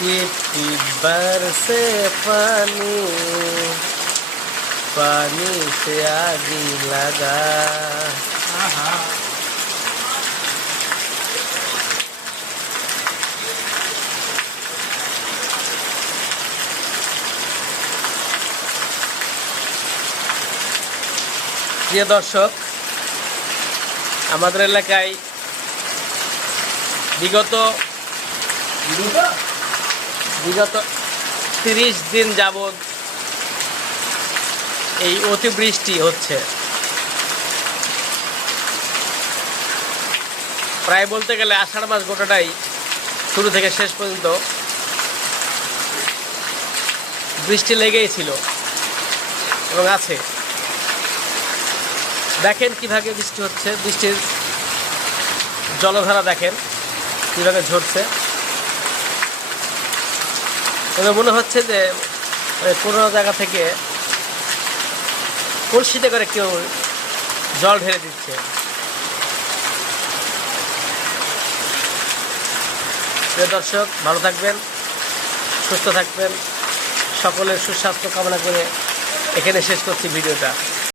Tip tip बरसे पानी, पानी से आगे लगा। প্রিয় দর্শক, আমাদের এলাকায় বিগত 30 দিন যাবৎ এই অতিবৃষ্টি হচ্ছে। প্রায় বলতে গেলে আষাঢ় মাস গোটাটাই শুরু থেকে শেষ পর্যন্ত বৃষ্টি লেগেই ছিল এবং আছে। দেখেন কিভাবে বৃষ্টি হচ্ছে, বৃষ্টির জলধারা দেখেন কিভাবে ঝরছে। তবে মনে হচ্ছে যে কোনো জায়গা থেকে কলসিতে করে কেউ জল ঢেলে দিচ্ছে। প্রিয় দর্শক, ভালো থাকবেন, সুস্থ থাকবেন, সকলের সুস্বাস্থ্য কামনা করে এখানে শেষ করছি ভিডিওটা।